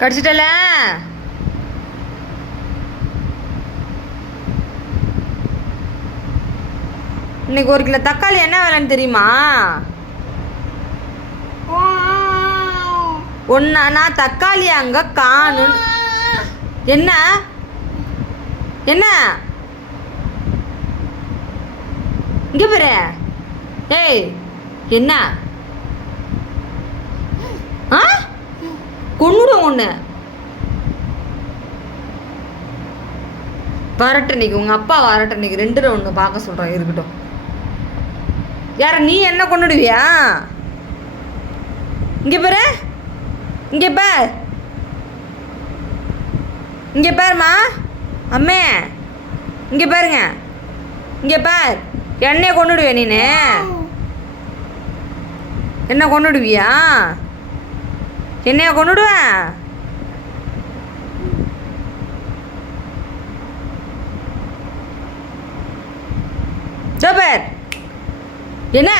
கடிச்சிட்டல? இன்னைக்கு ஒரு கிலோ தக்காளி என்ன விலைன்னு தெரியுமா? ஒன்னா நான் தக்காளி அங்க காணும். என்ன? என்ன? இங்க பாரு. ஏய் என்ன? கொன்னுடும் ஒன்று வரட்டும் இன்னைக்கு உங்கள் அப்பா வரட்டும் இன்னைக்கு. ரெண்டு ஒன்று பார்க்க சொல்கிறேன் இருக்கட்டும். யார நீ என்ன கொண்டுடுவியா இங்கே பாரு. இங்கே பார். இங்கே பாருமா அம்மே. இங்கே பாருங்க. இங்கே பார். என்னைய கொண்டுடுவியா நீனு? என்ன கொண்டுடுவியா என்னைய கொண்டுடுவேன் சூப்பர் என்ன?